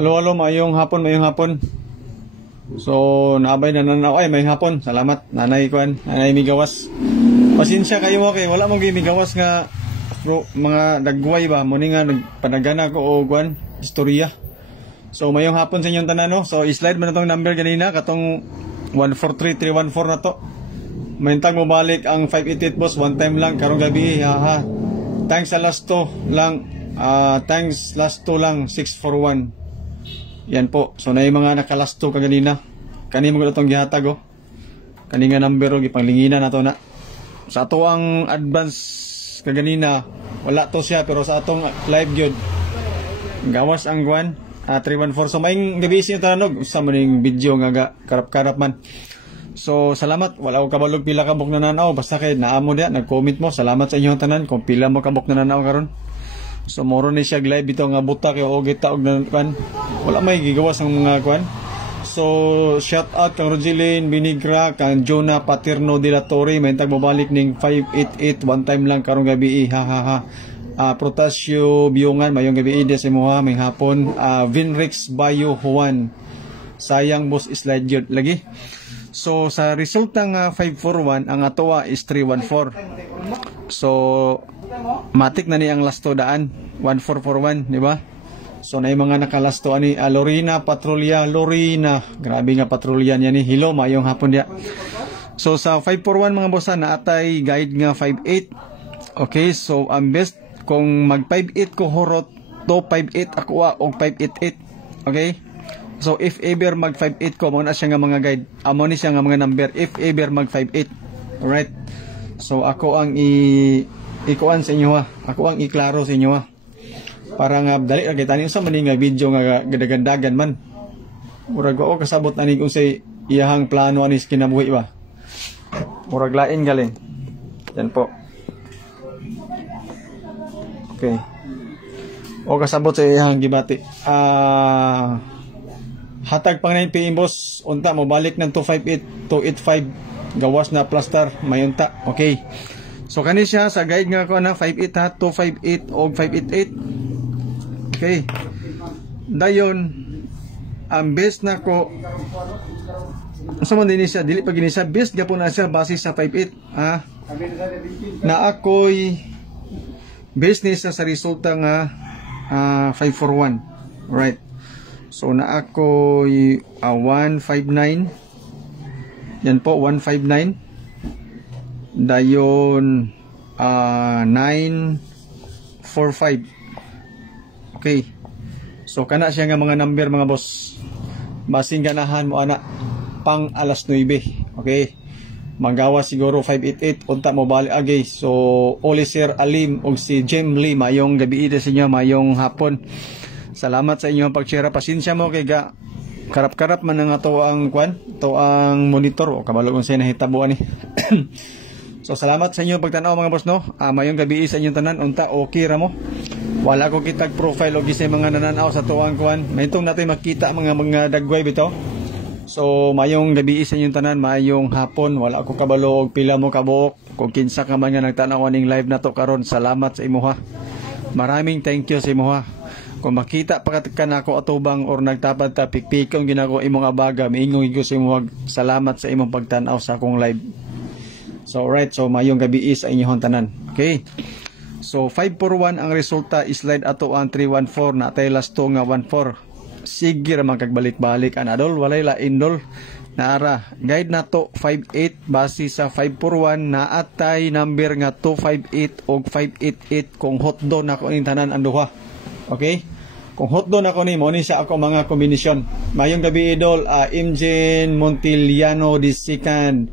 Halo, mayong hapon. So, naabay na nanaw. Ay, mayong hapon. Salamat, nanay Kuan, nanay Migawas. Pasensya kayo kay wala mong Migawas nga mga dagway ba. Muni nga nagpanagana ko o Kuan, istorya. So, mayong hapon sa inyong tanan, no? So, slide mo na tong number ganina, katong 143314 na to. Mayintang mo balik ang 588 boss, one time lang, karong gabi, haha. Thanks sa last 2 lang, thanks last 2 lang, 641. Yan po. So na yung mga nakalasto kaganina. Kani mo itong gihatag oh. Kani nga number oh, gipanglinginan nato na. Sa ato ang advance kaganina, wala to siya pero sa atong live gyud gawas ang Guan 314. So maing gabi siya tanog sa maning video nga karap-karap man. So salamat, wala ko kabalog pila ka buk na nanaw basta kay naamo dia nag-comment mo. Salamat sa inyong tanan kung pila mo ka buk na nanaw karon. So moro ni siya live bitaw nga buta kay og gitaog na kan. Wala may gigawas ang mga kuan. So shout out kang Rogeline Binigra, kang Jonah Paterno de la Torre, may tagbabalik ning 588 one time lang karong gabi ha ha ha. Protasio Biyongan mayong gabi ide sa moha may hapon. Vinrix Bayo Juan. Sayang boss slide yun lagi. So sa resulta nga 541 ang atoa is 314. So matik na ni ang lasto daan 1441, di ba? So na yung mga nakalasto ani Lorena Patrolya, Lorena, grabe nga patrolya niya ni Hilo mayong hapon dia. So sa 541 mga bossa na atay guide nga 58. Okay, so ang best kung mag 58 ko horot to 58 ako og 588. Okay? So if ever mag 58 ko mo na siya nga mga guide. Amo ni siya nga mga number if ever mag 58. Alright. So ako ang ikuan sa inyo ha. Ako ang iklaro sa inyo ha. Para nga dali kay tani sa maning nga video nga gadagandagan man. Murag ko kasabot ani kung say iyahang plano anis kinabuhi ba. Murag lain galing. Yan po. Okay. O kasabot sa iyahang gibati. Hatag pang 9 PM boss. Unta mo balik ng 258 285 gawas na plaster mayunta. Okay. So kani siya sa guide nga ko na 58 ha 258 og 588. Okay. Dayon ang best na ko sa mo din siya dili pa gini siya best gyapon na siya base sa 58 ha. Na ako'y best ni sa resulta nga 541. Right. So na ako'y 159. Yan po 159. Dayon 945. Okay. So kana siya nga mga number mga boss. Basing ganahan mo ana pang alas 9. Okay. Magawa siguro 588 unta mo bali agay. So Oliser Alim og si Jem Lee mayong gabi ide sa inyo mayong hapon. Salamat sa inyong pag-share. Pasensya mo kay ga karap-karap man nga to ang kwan, to ang monitor o kabalo kung sino hitabuan ni. So salamat sa inyong pagtanaw mga boss no. Mayong gabi sa inyong tanan unta okay ra mo. Wala ko kitag profile o gisay mga nananaw sa tuwang kuan. Maytong natin makita mga dagway bito. So mayong gabi sa inyong tanan, mayong hapon. Wala ko kabalo og pila mo kabuok. Kung kinsa ka man nga nagtanaw ning live na to karon, salamat sa imuha. Maraming thank you sa imuha. Kung makita pa ka nako atubang or nagtapad ta pikpikon ginako imong abaga, miingong igo sa imuha. Salamat sa imong pagtanaw sa akong live. So alright, so mayong gabi sa inyong tanan. Okay. So 541 ang resulta, slide ato ang 314 na tay last 2 nga 14. Sige ra man kagbalik-balik anadol walay lain dol. Naara guide nato 58 base sa 541 na atay number nga 258 og 588 kung hotdo na ko ning tanan ang duha. Okay? Kung hotdo na ko ni mo ni sa ako mga kombinasyon. Mayong gabi idol, Imjen Montiliano de Sican,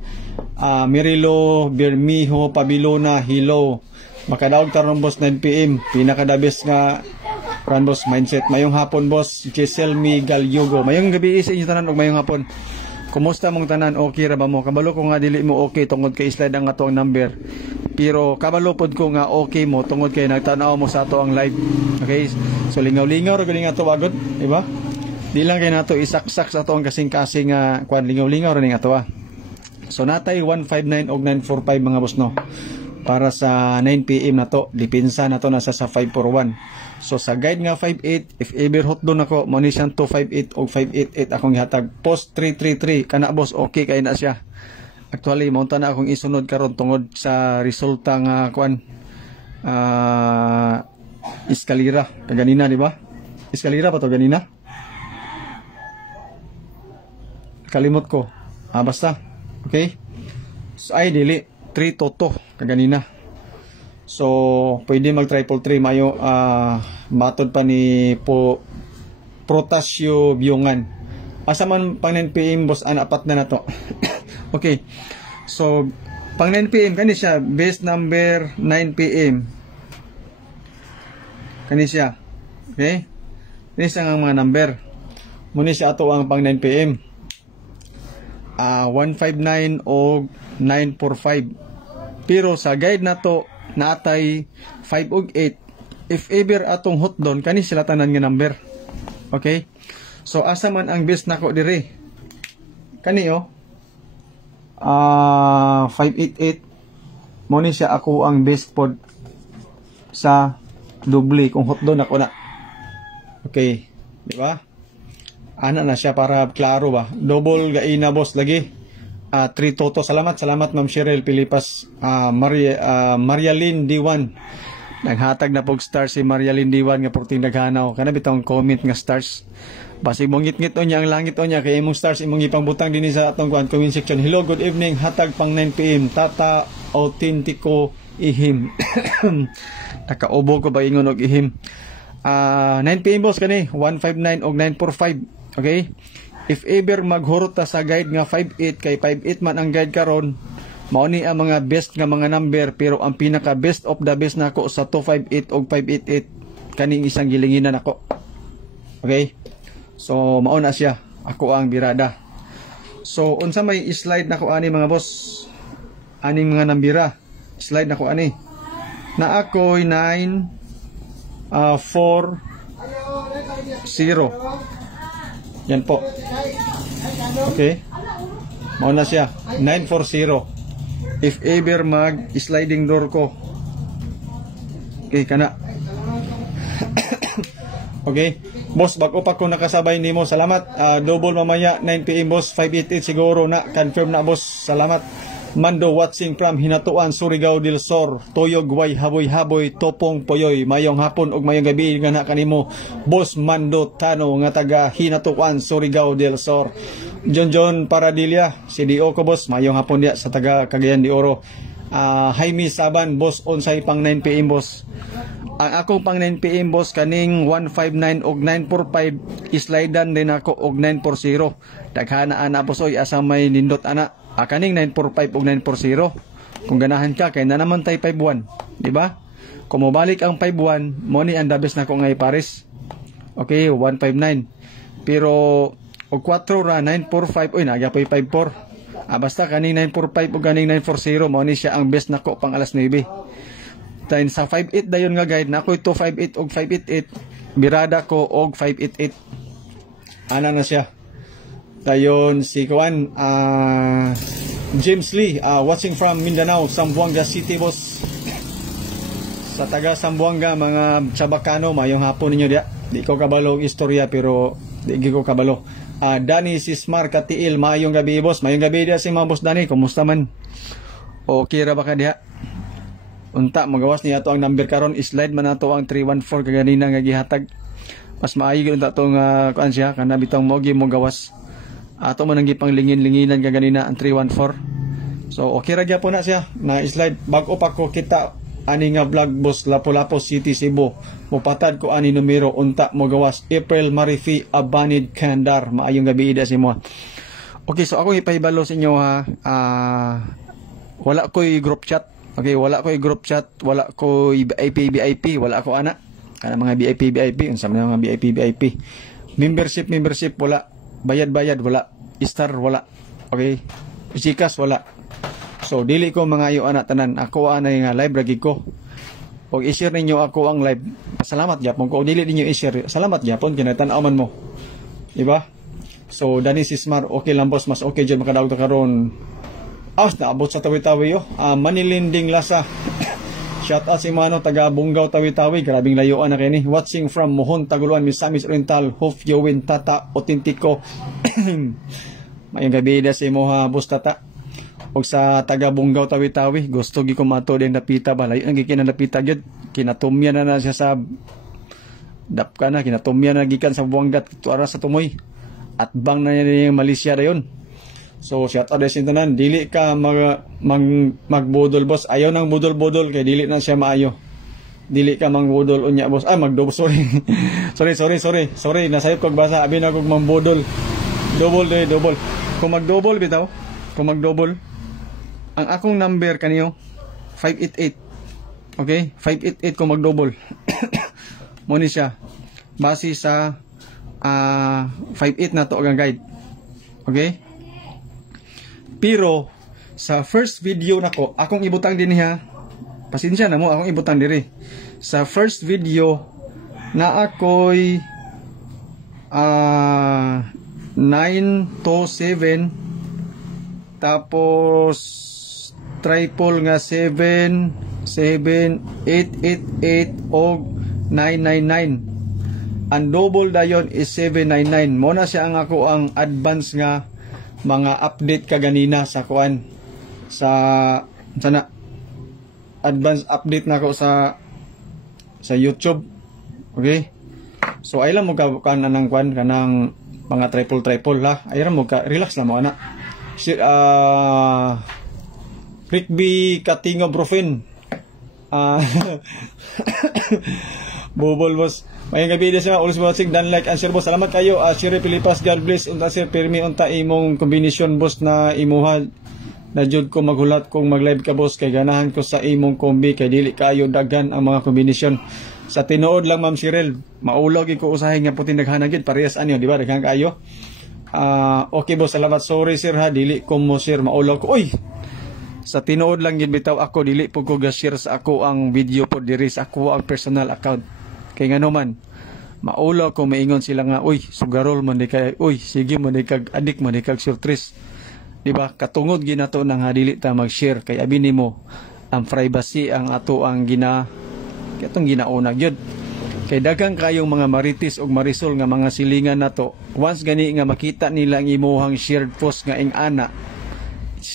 Mirilo Bermijo Pabilona Hilo. Makadaog taron boss 9 PM. Pinakadabis nga Kuan boss mindset. Mayong hapon boss Giselle Migalyugo. Mayong gabi sa inyo tanan ug mayong hapon. Kumusta mong tanan? Okay ra ba mo? Kabalo ko nga dili mo okay tungod kay slide ang ato ang number. Pero kabalo pod ko nga okay mo tungod kay nagtanaw mo sa ato ang live. Okay? So lingaw-lingaw ra gani nga ato agad, di ba? Di lang kay nato isaksak sa ato ang kasing-kasing nga kuan lingaw-lingaw ra ning ato. So natay 159 og 945 mga boss no. Para sa 9 PM na to, dipinsa na to nasa sa 541. So sa guide nga 58, if ever hot doon ako, mo ni siyang 258 o 588 akong ihatag. Post 333, kana boss, okay kay na siya. Actually, maunta na akong isunod karon tungod sa resulta nga kuan eskalira. Kaganina, di ba? Eskalira pa to ganina? Kalimot ko. Basta. Okay? So, ay, dili. 3 toto kaganina. So pwede mag 333 mayo matod pa ni Protasio Biyungan. Asa man pang 9 PM boss apat na nato. Okay. So pang 9 PM kani siya base number 9 PM. Kani siya. Okay? Ini siya ang mga number. Muna siya ato ang pang 9 PM. 159 o 945. Pero sa guide na to natay 5 ug 8. If ever atong hot down kani sila tanan nga number. Okay? So asa man ang best nako dire? Kani 588 mo ni siya ako ang best pod sa doble kung hot down ako na. Okay, di ba? Ana na siya para klaro ba. Double gaina boss lagi. 3 toto. Salamat Ma'am Cheryl Pilipas. Marialyn D1. Naghatag na pog stars si Marialyn D1 nga porting naghanaw. Kana bitong comment nga stars. Basi mong ngit-ngit o niya ang langit o niya kay imong stars imong ipangbutang dinhi sa atong comment section. Hello, good evening. Hatag pang 9 PM. Tata Autentico Ihim. Nakaubo ko ba ingon og ihim. 9 PM boss kani 159 og 945. Okay? If ever maghurot ta sa guide nga 58 kay 58 man ang guide karon, mao ni ang mga best nga mga number pero ang pinaka best of the best nako sa 258 og 588 kaning isang gilinginan nako. Okay? So mao na siya. Ako ang birada. So unsa may slide nako ani mga boss? Aning mga nambira. Slide nako ani. Na ako'y 9 4 0. Yan po. Okay. Mao na siya. 940. If ever mag sliding door ko. Okay, kana. Okay. Boss, bago pa ko nakasabay nimo. Salamat. Double mamaya 9 PM boss. 588 siguro na. Confirm na boss. Salamat. Mando watching from Hinatuan, Surigao del Sur. Toyog way haboy-haboy, topong poyoy. Mayong hapon ug mayong gabi nga na kanimo. Boss Mando Tano nga taga Hinatuan, Surigao del Sur. John Paradilla, CDO ko boss. Mayong hapon dia sa taga Cagayan de Oro. Jaime Saban, boss onsay pang 9 PM boss. Ang akong pang 9 PM boss kaning 159 og 945 islidean din ako og 940. Daghana ana boss oy asa may nindot ana. Kaning 945 og 940. Kung ganahan ka kay na naman tay 51, di ba? Kung mobalik ang 51, mo ni ang dabis nako nga Paris. Okay, 159. Pero og 4 ra 945 oy nagyapoy 54. Basta kaning 945 ug kaning 940 mo ni siya ang best nako pang alas 9. Tayo sa 58 dayon nga guide na ako 258 og 588 birada ko og 588. Ana na siya. Dayon si Kuan James Lee watching from Mindanao, Zamboanga City boss. Sa taga Zamboanga mga Chabacano mayong hapon ninyo dia. Di ko kabalo og istorya pero di ko kabalo. Danny Sismar Katiil mayong gabi boss. Mayong gabi dia si mga boss Danny, kumusta man? Okay ra ba ka diha? Unta magawas niya to ang number karon, slide man nato ang 314 kaganina nga gihatag. Mas maayo unta tong kuan siya kana bitong mogi mo gawas. Ato man ang gipang lingin-linginan kaganina ang 314. So okay ra gyapon na siya na slide bag-o pa ko kita ani nga vlog boss Lapu-Lapu City Cebu. Mupatad ko ani numero unta mo gawas April Marifi Abanid Kandar. Maayong gabi ida si mo. Okay, so ako ipahibalo sa inyo ha. Wala ko'y group chat. Okay, wala ko group chat, wala ko VIP, wala ko ana. Kana mga VIP, unsa man mga VIP. Membership, wala. Bayad, wala. Star, wala. Okay? Sikas, wala. So, dili ko mga ana tanan. Ako anay nga live ragi ko. Og i-share ninyo ako ang live. Salamat gyapon ko. Dili ninyo i-share. Salamat gyapon kinatan-aw man mo. Diba? So, Dani Sismar, okay lang boss, mas okay dyan makadaog ta karon. Naabot sa Tawi-Tawi yo. Manilinding Lasa. Shout out si Mano taga Bungaw Tawi-Tawi. Grabing layuan na kini. Watching from Mohon Taguluan, Misamis Oriental, Hof Yowin Tata Otintiko. Mayong gabi da si Moha Bus Tata. Og sa taga Bungaw Tawi-Tawi, gusto gi ko mato din napita ba. Layo nang gikin napita gyud. Kinatumyan na siya sa dapka na, kinatumyan na gikan sa Buangat tuara sa Tumoy. At bang na niya yung Malaysia dayon. So, shout out din tanan, dili ka magbudol boss. Ayaw nang budol-budol kay dili na siya maayo. Dili ka mangbudol unya boss. Magdouble, sorry. sorry, nasayop kog basa abi na kog mambudol. Double. Kung magdouble bitaw, ang akong number kaniyo 588. Okay? 588 kung magdouble. Mo ni siya. Base sa 58 na to ang guide. Okay? Pero sa first video nako, akong ibutang din niya. Pasensya na mo, akong ibutang diri. Sa first video na ako'y 9 to 7, tapos triple nga 7, 888 o 999. Ang double dayon is 799. Muna siya ang ako ang advance nga mga update kaganina sa kuan sana advance update na ako sa YouTube. Okay, so ay lang mo ka kanang kuan kanang mga triple ha, ay lang mo ka relax lang mo ana. Rickby Katingo Brufen Bobol boss. Mayang gabi din sa always watching, dan like and share boss. Salamat kayo. Siri Pilipas, God bless. Unta sir, permi unta imong combination boss na imuha. Na jud ko maghulat kung mag-live ka boss kay ganahan ko sa imong kombi kay dili kayo daghan ang mga combination. Sa tinuod lang Ma'am Cyril, maulaw gyud ko usahay nga puti daghan gyud parehas anyo, di ba? Daghan kayo. Okay boss, salamat. Sorry sir ha, dili ko mo share, maulaw ko. Uy. Sa tinuod lang gyud bitaw ako, dili po ko ga-share sa ako ang video po diri sa ako ang personal account. Kay nga naman, maulaw ko maingon sila nga, uy, sugarol man di kay, uy, sige man di kag adik man di kag surtris. Diba? Katungod ginato nang dili ta mag-share kay abi nimo ang privacy ang ato ang katong ginauna gyud. Kay daghang kayong mga maritis og marisol nga mga silingan nato, once gani nga makita nila ang imuhang shared post nga ing ana,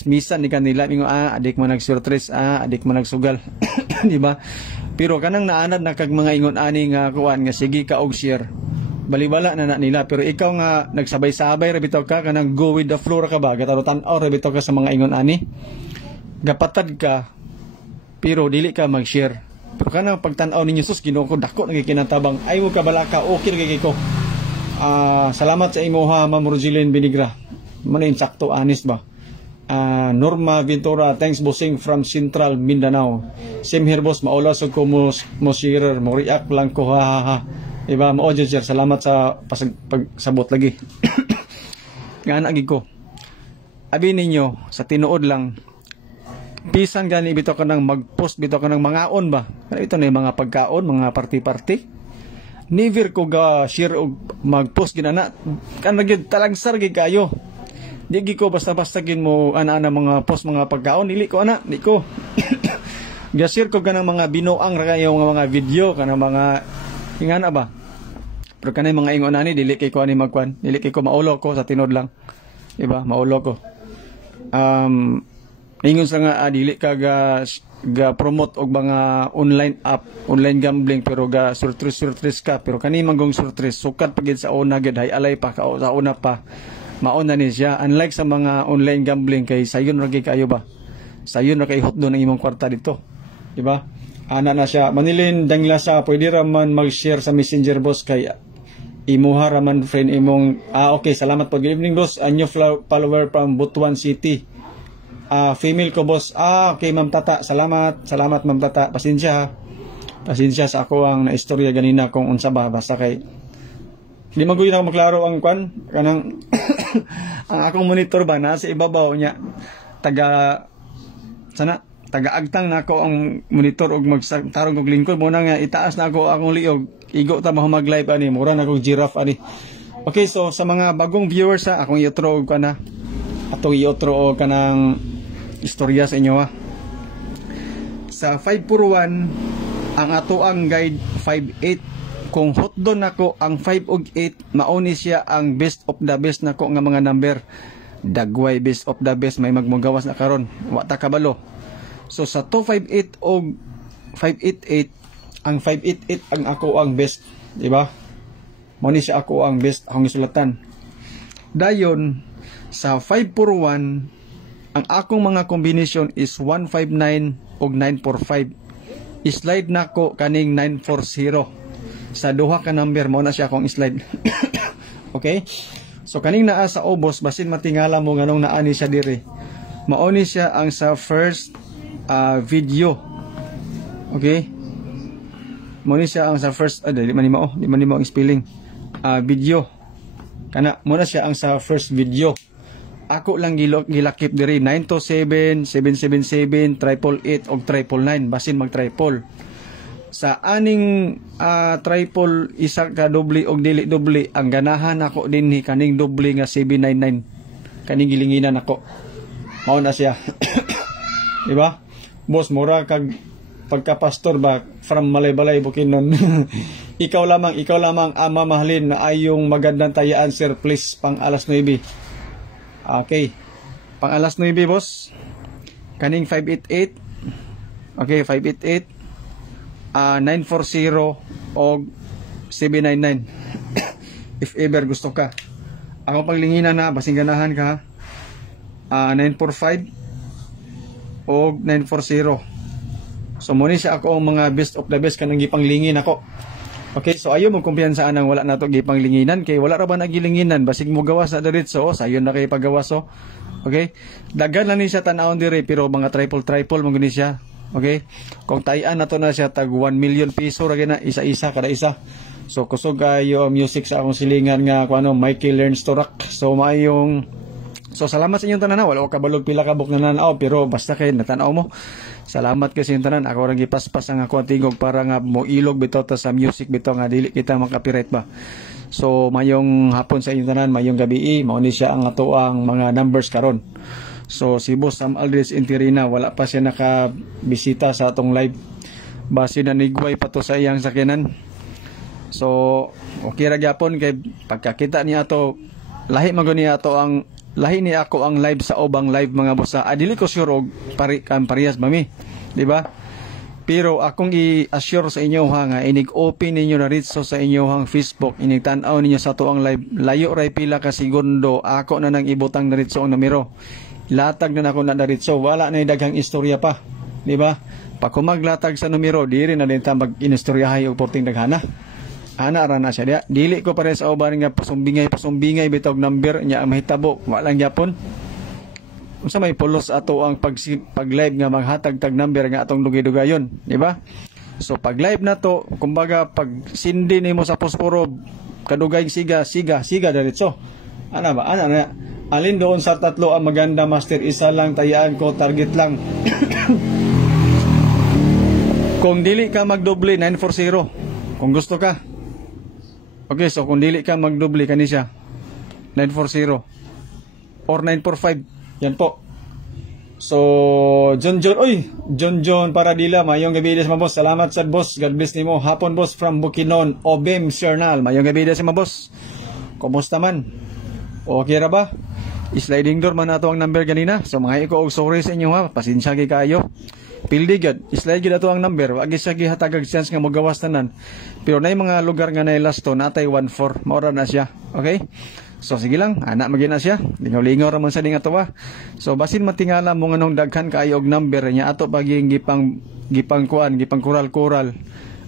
misan ni kanila ingon adik man nag-surtris, adik man nagsugal. Di ba? Pero kanang naanad na kag mga ingon ani nga kuan nga sige ka og share. Balibala na nila, pero ikaw nga nagsabay-sabay ra bitaw ka kanang go with the flow ra ka ba? Gataro tan-aw ra bitaw ka sa mga ingon ani. Gapatad ka pero dili ka mag-share. Pero kanang pagtan-aw ninyo sus Ginoo ko dako nagikinatabang ay mo ka bala ka okay gigi ko. Salamat sa imo ha Ma'am Rogelyn Binigra. Mano insakto honest ba? Norma Ventura, thanks bossing from Central Mindanao. Same here boss, maula so ko mo share, mo react lang ko ha. Diba, mo sir, salamat sa pagsabot lagi. Nga agi ko. Abi ninyo sa tinuod lang. Bisan gani bitaw ka nang mag-post bitaw ka nang mangaon ba? Ito na yung mga pagkaon, mga party-party. Never ko ga share og mag-post ginana. Kan gyud talagsar gyud kayo. Di ko basta-basta gin mo ana mga post mga pagkaon, dili ko ana, di ko. Gasir ko ganang mga binuang ra kayo mga video kanang mga ingana ba. Pero kanay mga ingon ani dili kay ko ani magkuan, dili kay ko maulo ko sa tinod lang. Diba? Maulo ko. Ingon sa nga dili ka ga promote og mga online app, online gambling pero ga surtris ka, pero kani manggong surtris sukat pagid sa una gid hay alay pa ka sa una pa. Mauna ni siya. Unlike sa mga online gambling kay sayon ra kay kayo ba? Sayon ra kay hotdo ng imong kwarta dito. Di ba? Ana na siya. Manilin Danglasa, pwede ra man mag-share sa Messenger boss kay imuha ra man friend imong okay, salamat po. Good evening boss. A new follower from Butuan City. Female ko boss. Okay Ma'am Tata. Salamat Ma'am Tata. Pasensya ha. Pasensya sa ako ang naistorya ganina kung unsa ba basta kay di man ako maklaro ang kanang ang akong monitor ba nasa ibabaw niya taga-agtang na ako ang monitor og magtarong og lingkod mo na nga itaas na ako akong liog igo ta mahumag live ani mura na akong giraffe ani. Okay, so sa mga bagong viewers ha akong i-outro og kanang istorya sa inyo ha. Sa 541 ang ato ang guide 5-8 kung hot doon nako ang 5 ug 8 mauni siya ang best of the best nako nga mga number dagway best of the best may magmugawas na karon wa ta kabalo. So sa 258 og 588 ang 588 ang ako ang best, di ba? Mauni siya ako ang best akong isulatan. Dayon sa 541 ang akong mga combination is 159 og 945. Slide na ko kaning 940 sa duha ka number mo na siya akong slide. Okay, so kaning naa sa ubos basin matingala mo nganong naani siya diri mauni siya ang sa first video. Okay, mauni siya ang sa first di man mo ang spelling video kana mo na siya ang sa first video. Ako lang gilakip diri 927, 777, 888 og 999 basin mag triple. Sa aning triple isa ka doble og dili doble ang ganahan ako dinhi kaning doble nga 799. Kaning gilinginan ako. Mao na siya. Di ba? Boss mura kag pagka-pastor ba from Malay-Balay Bukidnon. ikaw lamang ama mahalin na ayong magandang tayaan sir please pang alas 9. Okay. Pang alas 9 boss. Kaning 588. Okay, 588. 940 o 799. If ever gusto ka. Ako paglinginan na basing ganahan ka. 945 o 940. So muni siya ako ang mga best of the best kanang gipanglingin ako. Okay, so ayo mo kumpiyansaan ang wala nato gipanglinginan kay wala ra ba nagilinginan basig mo gawas na diretso sayon na kay pagawas so. Okay? Daghan lang ni siya tan-awon diri pero mga triple mo gani siya. Okay? Kung tayan nato na siya tag 1 million piso ra gina isa-isa kada isa. So kusog kayo music sa akong silingan nga kuno Mikey Learns to Rock. So maayong salamat sa inyong tanan. Wala ko kabalog pila ka buk na nanaw pero basta kay natanaw mo. Salamat kasi yung tanan. Ako rin gipaspas ang ako tingog para nga mo ilog bito ta sa music bito nga dili kita makapiret ba. So mayong hapon sa inyong tanan, mayong gabi mao ni siya ang ato ang mga numbers karon. So si Boss Sam Aldrich Intirina wala pa siya nakabisita sa atong live. Base na nigway pa to sa iyang sakyanan. So okay ra gyapon kay pagkakita niya ato lahi maguni ato ang lahi ni ako ang live sa ubang live mga bossa. Dili ko sure og parehas mami, di ba? Pero akong i-assure sa inyo ha nga inig open ninyo na ritso sa inyong Facebook, inig tan-aw ninyo sa to ang live. Layo ray pila ka segundo ako na nang ibutang na ritso ang numero. Latag na ako na ritso, wala na daghang istorya pa, di ba? Pag kumaglatag sa numero, diri na din ta mag-inistoryahay og porting daghana. Ana ra na siya dia. Dili ko pare sa uban nga pasumbingay bitog number nya mahitabo walang gyapon. Unsa may pulos ato ang pag live nga maghatag tag number nga atong dugay-dugayon, di ba? So pag live na to, kumbaga pag sindi nimo sa posporo kadugay siga diretso. Ana ba? Ana na. Alin doon sa tatlo ang maganda master, isa lang tayaan ko, target lang. Kung dili ka magdoble 940. Kung gusto ka. Okay, so kung dili ka magdoble kani siya 940 or 945. Yan po. So John Paradila, mayong gabi des mga boss. Salamat sa boss. God bless nimo. Hapon boss from Bukidnon, Obem Sernal. Mayong gabi des mga boss. Kumusta man? Okay ra ba? Sliding door man ato ang number ganina. So mga iko og sorry sa inyo ha. Pasensya kay kayo. Pildi gad, slide gid ato ang number. Wa gyud siya gihatagag chance nga mogawas tanan. Pero nay mga lugar nga nay lasto natay 14, maura na siya. Okay? So sige lang, ana magina siya. Lingaw-lingaw ra man sa ding ato. So basin matingala mo nganong daghan kaayo og number nya ato paging gipang kural-kural.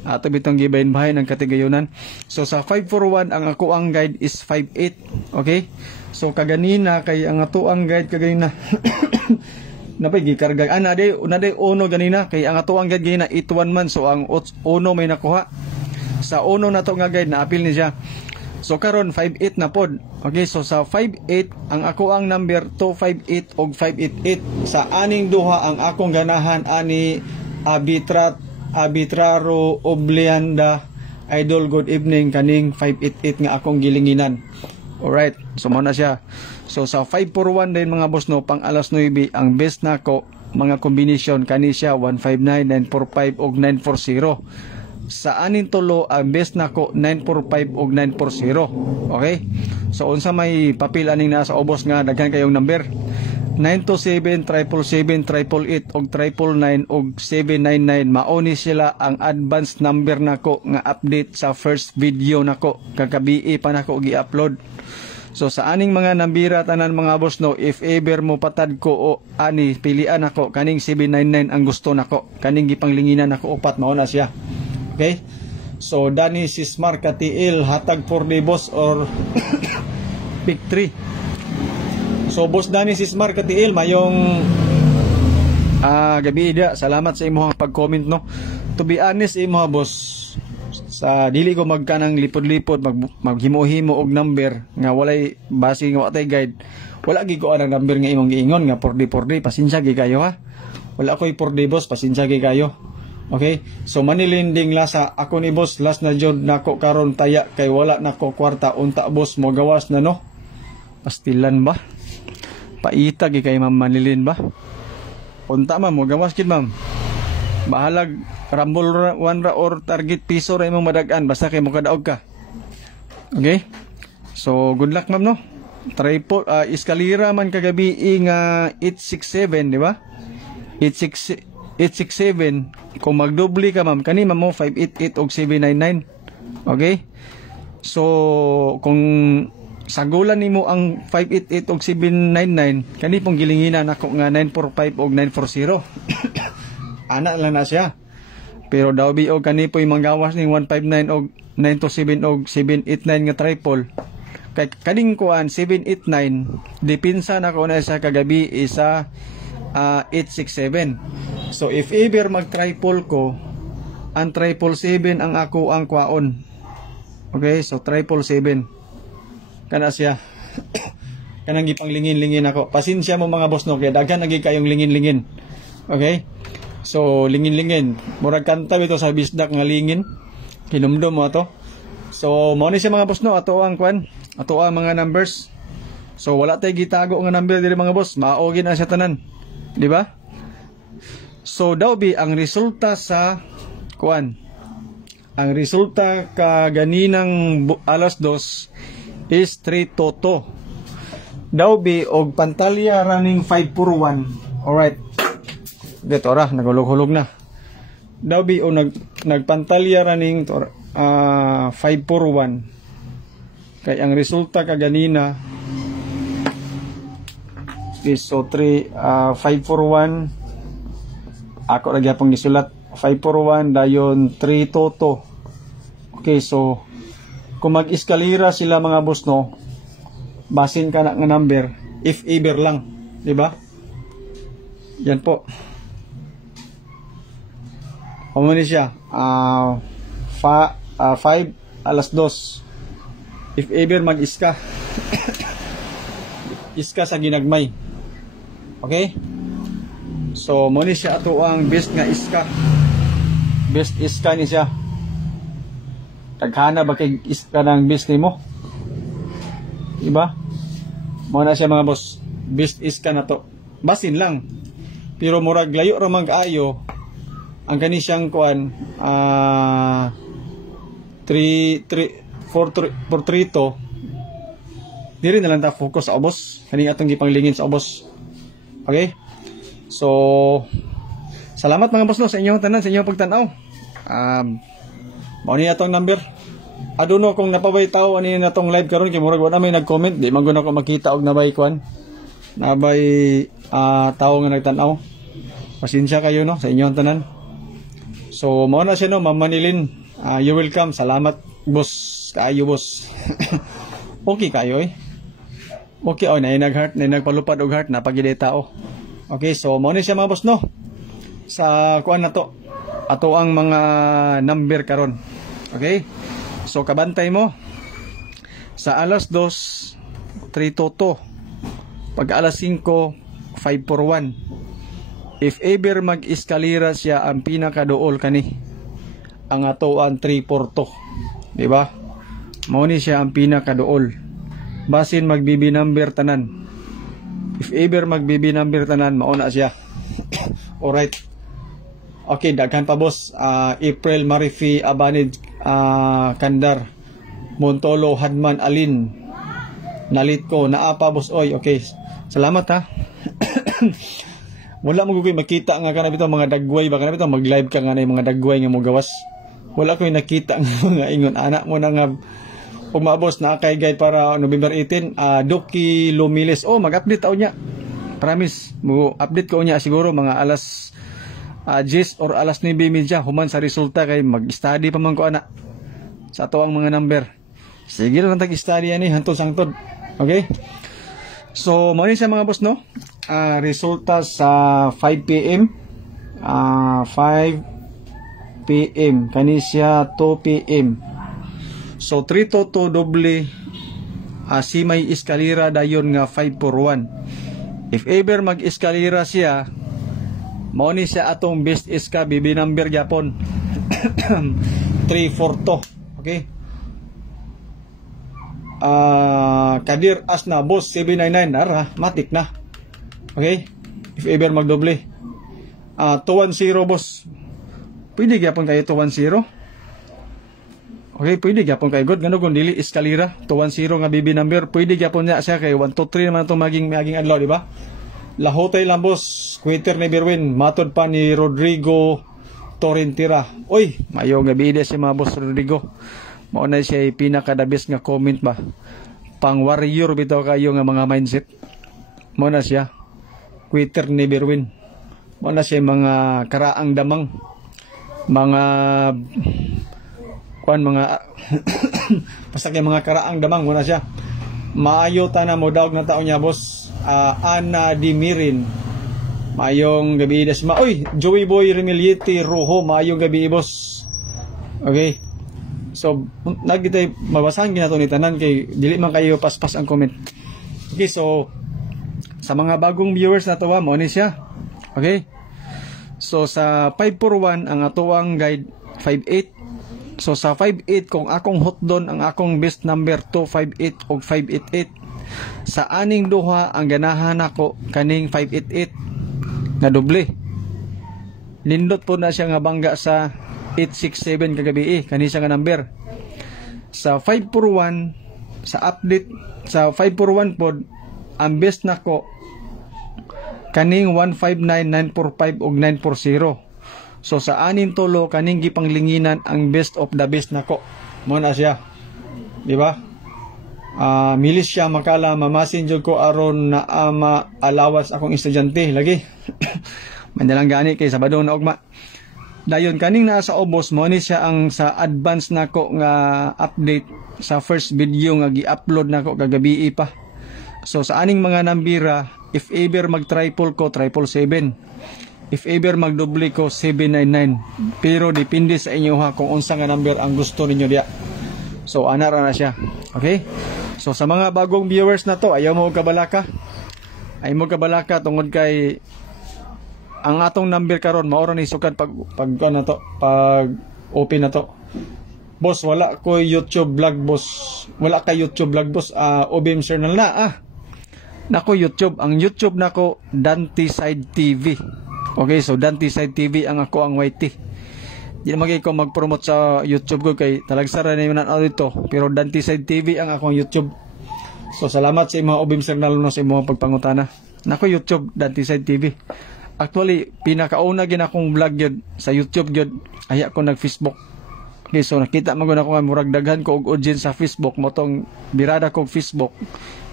Ato bitong gibahin-bahin ang katigayunan. So sa 541 ang ako ang guide is 58. Okay? So kaganina kay ang ato ang guide kaganina napay gikarga naday uno ganina kay ang ato ang guide ganina 81 man, so ang uno may nakuha sa uno na to nga guide na apil ni siya. So karon 58 na pod. Okay, so sa 58 ang ako ang number 258 og 588. Sa aning duha ang akong ganahan ani Arbitraro Oblianda Idol. Good evening kaning 588 nga akong gilinginan. Alright, so mo na siya. So sa 541 din mga boss no, pang alas 9 ang best nako mga combination kani siya 159, 945 og 940. Sa anin tulo ang best nako 945 og 940. Okay, so unsa may papel aning nasa ubos nga daghan kayong number 927, 777, 888 og 999 og 799. Mauni sila ang advance number nako nga update sa first video nako kagabi pa nako gi-upload. So sa aning mga nambira tanan mga boss no, if ever mo patad ko o ani pilian nako kaning 799 ang gusto nako, kaning gipanglinginan nako upat mao na siya. Okay, so Danny Sismar Katiil hatag for the boss or pick 3. So boss Danny Sismar Katiil mayong gabi ida, salamat sa imong pag-comment no. To be honest imo boss, sa dili ko magkanang lipod-lipod maghimo-himo og number nga walay base nga watay guide, wala gi ko ang number nga imong giingon nga for day pasensya gi kayo ha, wala koy for day boss, pasensya gi kayo. Okay, so manilinding lasa ako ni boss, last na jud nako karon taya kay wala nako kwarta unta boss mo gawas na no. Pastilan ba? Paita gi kay Ma'am Manilin ba? Unta man mo gawas kid ma'am. Bahalag rumble one ra or target piso ra imong madagan basta kay mo kadaog ka. Okay? So good luck ma'am no. Triple eskalera man kagabi nga 867 di ba? 867 kung magdobli ka ma'am kani ma'am mo 588 og 799. Okay, so kung sagulan nimo ang 588 og 799 kani pong gilinginan ako nga 945 og 940. Ana lang na siya, pero daw bi og kani po manggawas ning 159 og 927 og 789 nga triple kay kaning kuan 789 dipinsa na ko na sa kagabi isa 867. So if ever mag triple ko, ang 777 ang ako ang kwaon. Okay, so 777 kana siya. Kanang gipanglingin-lingin ako. Pasensya mo mga boss no, kay daghan lagi kayong lingin-lingin. Okay, so lingin-lingin murag kanta ito sa bisdak nga lingin, kinumdum mo to. So mo ni siya mga boss no, ato ang kwan, ato ang mga numbers. So wala tay gitago nga number diri mga boss, maogi na siya tanan, di ba? So daw bi ang resulta sa kuan, ang resulta kaganinang alas 2 is 3 toto. Daw bi og pantalya running 541. Alright, dito ra nagulog-hulog na. Daw bi o nagpantalya running 541 kay ang resulta kaganina is so 541. Ako lagi pang gisulat 541 dayon 3 toto. Okay, so kung mag-eskalera sila mga boss no, basin ka na nga number if ever lang, di ba? Yan po. Umani siya 5 alas 2 if ever mag-iska. Iska sa ginagmay. Okay? So mo ni siya ato ang best nga iska. Best iska ni siya. Taghana ba kay iska ng best nimo? Diba? Mo na siya mga boss. Best iska na to. Basin lang. Pero murag layo ra mag ayo ang kani siyang kuan 432 diri na lang ta focus sa ubos kani atong gipanglingin sa ubos. Okay? So salamat mga boss no sa inyong tanan, sa inyong pagtan-aw. Mao ni atong number. Aduno kung napabay tao ani natong live karon kay murag wala may nag-comment, di man gud ako makita og nabay kuan. Nabay tao nga nagtan-aw. Pasensya kayo no sa inyong tanan. So mao na siya no, Ma'am Manilin. You welcome. Salamat boss. Kayo boss. Okay kayo eh. Okay, nay nag-heart, nay nagpalupad og heart na pagide tao. Okay, so mo ni siya mga boss no. Sa kuan na to. Ato ang mga number karon. Okay? So kabantay mo. Sa alas 2, 322. Pag alas 5, 541. If ever mag-eskalira siya ang pinakaduol kani, ang ato ang 342. Di ba? Mao ni siya ang pinakaduol. Basin magbibi number tanan. If ever magbibi number tanan, mauna siya. Alright. Okay, daghan pa boss. April Marifi Abanid Kandar Montolo Hadman Alin Nalit ko naapa boss oy. Okay. Salamat ha. Wala mo ko'y makita nga kanab ito mga dagway baka na ito mag-live ka nga na yung mga dagway nga mo gawas. Wala ko'y nakita nga mga ingon anak mo na nga umabos na kay guide para November 18 Doki Lumiles. Oh, mag-update taon niya. Promise, mo update ko niya siguro mga alas 10 or alas 9:30 human sa resulta kay mag-study pa man ko ana sa ato ang mga number. Sige lang tag-study ani hantod sangtod. Okay? So, mo ni sa mga boss no. Resulta sa 5 PM. 5 PM kani siya 2 PM. So 322 doble si may eskalira dayon nga 541. If ever mag-eskalira siya, mao ni siya atong best iska bibi number gyapon. 342. Okay? Kadir Asna boss 799 nara matik na. Okay? If ever magdoble. 210 boss. Pwede gyapon kayo 210. Okay, pwede gyapon kay God ngano kun dili eskalira 210 nga BB number, pwede gyapon niya siya kay 123 naman itong maging adlaw, di ba? Lahotay lang boss, Twitter ni Berwin, matod pa ni Rodrigo Torrentira. Oy, mayo gabi si mga boss Rodrigo. Mao na siya pinaka-the-best nga comment ba. Pang warrior bitaw kayo nga mga mindset. Mao na siya. Twitter ni Berwin. Mao na siya mga karaang damang mga mga pasakay mga karaang damang muna siya. Maayo na mo daog na tao niya boss. Ana Dimirin. Maayong gabi des ma. Oy, Joey Boy Remiliete Rojo, maayong gabi boss. Okay. So nagitay mabasahan ginato ni tanan kay dili man kayo paspas ang comment. Okay, so sa mga bagong viewers na to mo ni siya. Okay. So sa 541 ang atuang guide 58. So sa 58 kung akong hot doon ang akong best number 258 o 588. Sa aning duha ang ganahan ako kaning 588 na doble. Lindot po na siya nga bangga sa 867 kagabi kani siya nga number. Sa 541 sa update sa 541 pod ang best nako kaning 159945 ug 940. So sa anin tolo kaning gipanglinginan ang best of the best nako. Mo na siya. Di ba? Milis siya makala mamasin jud ko aron na alawas akong estudyante lagi. Mandalang gani kay Sabado na ugma. Dayon kaning naa sa ubos mo ni siya ang sa advance nako nga update sa first video nga gi-upload nako kagabi pa. So sa aning mga nambira, if ever mag-triple ko 777. If ever magdoble ko 799. Pero depende sa inyo ha kung unsa nga number ang gusto ninyo diya. So anara na siya. Okay? So sa mga bagong viewers na to, ayaw mo kabalaka. Ayaw mo kabalaka tungod kay ang atong number karon mao ra ni sukad pag na to, pag open na to. Boss, wala ko YouTube vlog boss. Wala ka YouTube vlog boss. OBM channel na Nako YouTube, ang YouTube nako Dante Side TV. Okay, so Dante Side TV ang ako ang YT. Di naman ko mag-promote sa YouTube ko kay talagsara na yun ang dito. Pero Dante Side TV ang akong YouTube. So salamat sa mga obim signal no sa mga pagpangutana. Nako YouTube Dante Side TV. Actually, pinakauna gin akong vlog yun sa YouTube yun. Aya ko nag-Facebook. Okay, so nakita mo ko nga murag daghan ko og audience sa Facebook mo tong birada ko Facebook.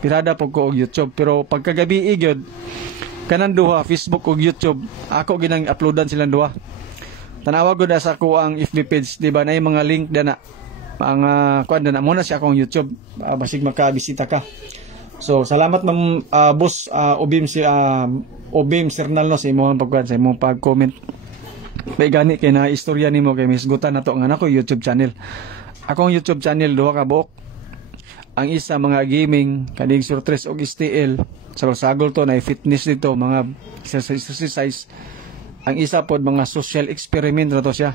Birada po ko og YouTube. Pero pagkagabi yun, kanan duha Facebook ug YouTube ako ginang uploadan silang duha. Tanawa gud sa ako ang FB page, di ba na mga link dana mga kuan dana mo na siya akong YouTube basig makabisita ka. So salamat ma'am boss Obim Sernal no sa imong pagkuan sa imong pag-comment. May gani kay na istorya nimo kay misgutan nato nga nako YouTube channel. Akong YouTube channel duha ka buok. Ang isa mga gaming kaning surtres og STL sagol to na fitness dito mga exercise. Ang isa pod mga social experiment na to siya.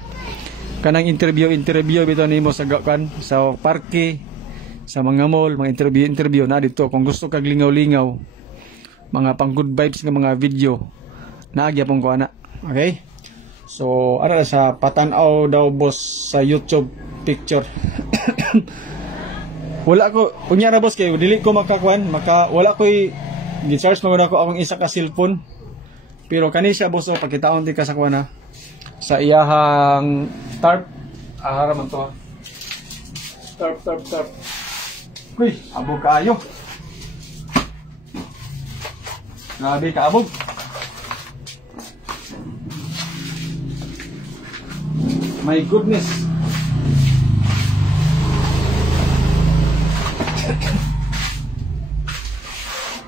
Kanang interview bito nimo sa kan sa parke, sa mga mall, mga interview na dito kung gusto kag lingaw-lingaw mga pang good vibes nga mga video naagya pong ko ana. Okay? So ara sa patanaw daw boss sa YouTube picture. Wala ko unya ra boss kay dili ko makakuan wala koy gi-charge magud ako akong isa ka cellphone. Pero kani siya boss pagkitaon ti ka sa kuan ha. Sa iyahang tarp ara man to. Tarp. Uy, abog kaayo. Grabe ka abog. My goodness.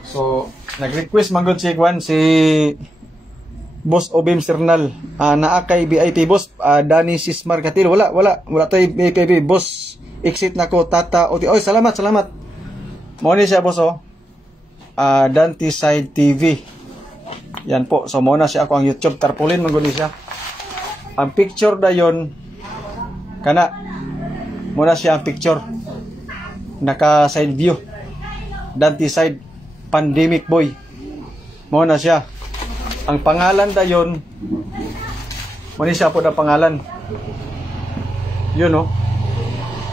So, nag-request magod si Juan si Boss Obim Sernal. Naa kay VIP boss Danny Sismar Katil. Wala tay VIP boss. Exit nako Tata Oti. Oy, salamat. Mo ni siya boss Dante Side TV. Yan po. So mo na siya ako ang YouTube tarpaulin magud siya. Ang picture dayon kana mo na siya ang picture. Naka side view. Dante Side Pandemic Boy. Mo na siya. Ang pangalan dayon mo ni siya po na pangalan. Yun no.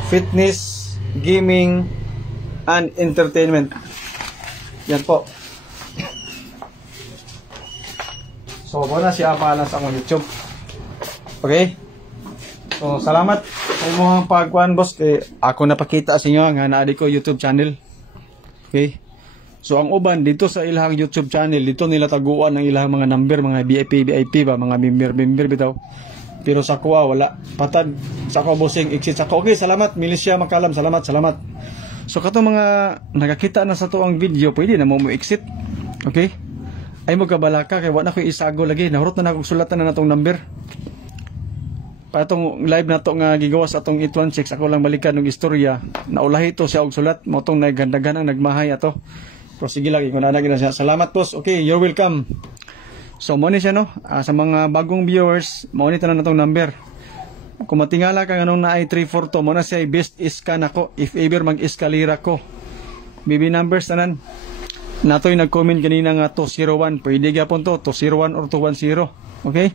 Fitness, gaming, and entertainment. Yan po. So, muna siya pangalan sa akong YouTube. Okay? So, salamat sa imong pagkuhan, boss. Kay ako napakita sa inyo nga naadi ko YouTube channel. Okay? So, ang uban, dito sa ilang YouTube channel, dito nila taguan ang ilang mga number, mga VIP ba, mga member bitaw. Pero sa kuha, wala. Patad. Sa kuha, bossing, exit sa kuha. Okay, salamat. Milicia Makalam, salamat. So, katong mga nakakita na sa to ang video, pwede na mo exit. Okay? Ay mo kabalaka, kaya wala ko isago lagi. Nahurot na sulatan na natong number. Pa itong live na to nga gigawas atong 816, ako lang balikan ng istorya. Naulahi to siya og sulat. Motong nagandagan ang nagmahay ato. Pero sige lagi, kung nanagin na siya. Salamat, boss. Okay, you're welcome. So, mo ni siya, no? Sa mga bagong viewers, mo ni tanan natong number. Kung matingala ka anong na i342, mo na siya best iskan ako. If ever mag-eskalira ko. BB numbers tanan. Nato'y nag-comment kanina nga 201. Pwede gyapon to, 201 or 210. Okay?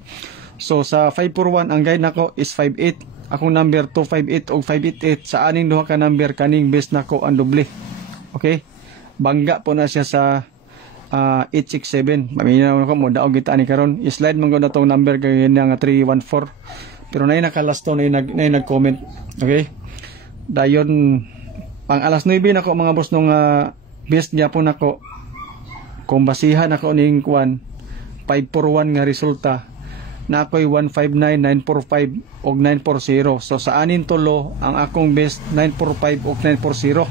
So, sa 541, ang guide nako is 58. Akong number 258 o 588. Sa aning duha ka number, kaning best nako ang doble. Okay? Bangga po na siya sa 867. Maminaw ko mo daog kita ni karon. I-slide man ko na tong number kay nga 314. Pero nay nakalasto nay nag-comment. Okay? Dayon pang alas 9 nako mga boss nung best niya po nako. Kung basihan ako ning kuan 541 nga resulta na ako'y 159945 og 940. So sa anin tulo ang akong best 945 og 940.